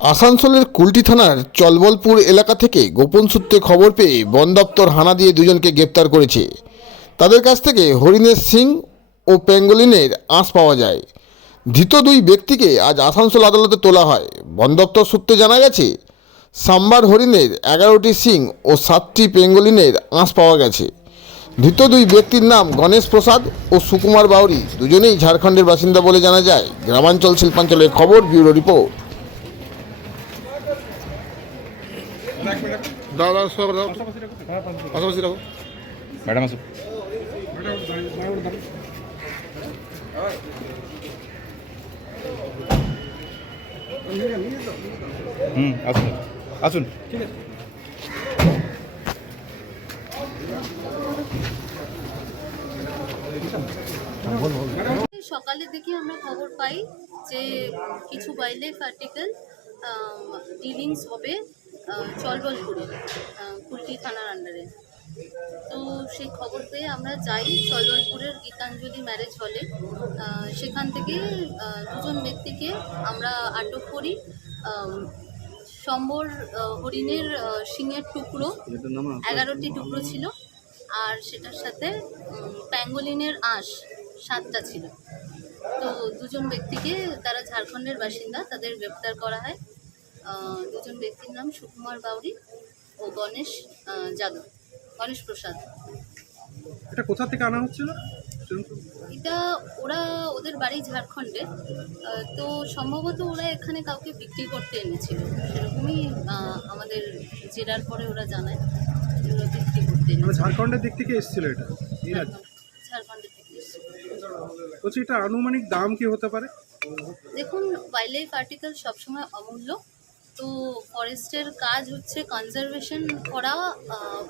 আসানসোলের কুলটি থানার চলবলপুর এলাকা থেকে গোপন সূত্রে খবর পেয়ে বন দপ্তর হানা দিয়ে দুজনকে গ্রেপ্তার করেছে। তাদের কাছ থেকে হরিণের সিং ও প্যাঙ্গোলিনের আঁশ পাওয়া যায়। ধৃত দুই ব্যক্তিকে আজ আসানসোল আদালতে তোলা হয়। বন দপ্তর সূত্রে জানা গেছে, সাম্বার হরিণের এগারোটি সিং ও সাতটি পেঙ্গলিনের আঁশ পাওয়া গেছে। ধৃত দুই ব্যক্তির নাম গণেশ প্রসাদ ও সুকুমার বাউরি। দুজনেই ঝাড়খণ্ডের বাসিন্দা বলে জানা যায়। গ্রামাঞ্চল শিল্পাঞ্চলের খবর, ব্যুরো রিপোর্ট। দাও দাও সব দাও পাশাপাশি রাখো। ম্যাডাম আসুন। হুম আসুন। আসুন। ঠিক আছে সকালে দেখি আমরা খবর পাই যে কিছু ওয়াইল্ড আর্টিকেল ডিলিংস হবে। চলবলপুরে কুলটি থানার আন্ডারে তো সেই খবর পেয়ে আমরা যাই চলবলপুরের গীতাঞ্জলি ম্যারেজ হলে সেখান থেকে দুজন ব্যক্তিকে আমরা আটক করি। সম্বর হরিণের শিঙের টুকরো এগারোটি টুকরো ছিল। আর সেটার সাথে প্যাঙ্গোলিনের আঁশ সাতটা ছিল। তো দুজন ব্যক্তিকে তারা ঝাড়খণ্ডের বাসিন্দা তাদের গ্রেপ্তার করা হয়। দুজন ব্যক্তির নাম সুকুমার বাউরি ও গণেশ যাদব গণেশ প্রসাদ। এটা কোথা থেকে আনা হচ্ছিল? এটা ওরা ওদের বাড়ি ঝাড়খণ্ডে। তো সম্ভবত ওরা এখানে কাউকে বিক্রি করতে এনেছিল। সেরকমই আমাদের জেরার পরে ওরা জানায় ওরা বিক্রি করতে মানে ঝাড়খণ্ডের দিক থেকে এসেছিল এটা? ঝাড়খণ্ডের থেকে এসেছিল। বলছি এটা আনুমানিক দাম কি হতে পারে? দেখুন ওয়াইল্ড লাইফ আর্টিকেল সবসময় অমূল্য। ফরেস্টের কাজ হচ্ছে কনজারভেশন করা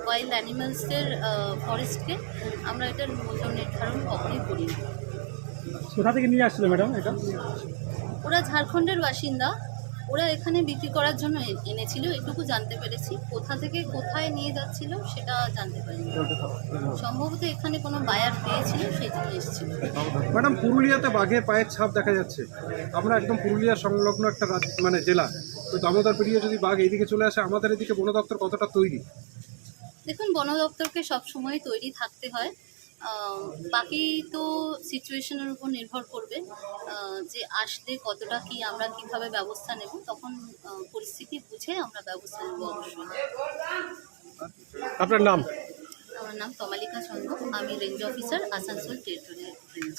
ওয়াইল্ড অ্যানিমালসদের ফরেস্টকে আমরা এটার মূল্য নির্ধারণ কখনোই করি না। কোথা থেকে নিয়ে আসছিল ম্যাডাম এটা? ওরা ঝাড়খণ্ডের বাসিন্দা। ওরা এখানে বিক্রি করার জন্য এনেছিল এটুকু জানতে পেরেছি। কোথা থেকে কোথায় নিয়ে যাচ্ছিল সেটা জানতে পারিনি। সম্ভবত এখানে কোনো বায়ার পেয়েছিল সেই জন্য এসেছিল। ম্যাডাম পুরুলিয়াতে বাঘের পায়ের ছাপ দেখা যাচ্ছে। আমরা একদম পুরুলিয়া সংলগ্ন একটা মানে জেলা। তো দামোদর পেরিয়ে যদি বাঘ এইদিকে চলে আসে আমাদের এদিকে বন দপ্তর কতটা তৈরি? দেখুন বন দপ্তরকে সবসময় তৈরি থাকতে হয়। বাকি তো সিচুয়েশনের উপর নির্ভর করবে যে আসলে কতটা কি আমরা কীভাবে ব্যবস্থা নেব তখন পরিস্থিতি বুঝে আমরা ব্যবস্থা নেব অবশ্যই। আপনার নাম? আমার নাম তমালিকা চন্দ্র আমি range officer Asansol territorial range